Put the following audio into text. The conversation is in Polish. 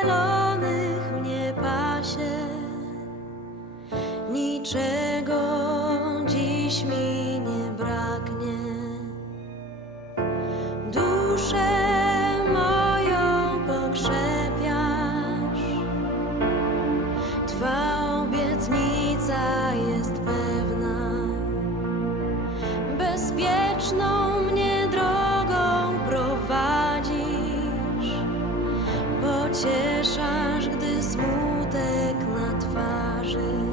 zielonych mnie pasie, niczego dziś mi nie braknie. Duszę moją pokrzepiasz, Twa obietnica jest pewna, bezpieczną. mnie drogą cię gdy smutek na twarzy.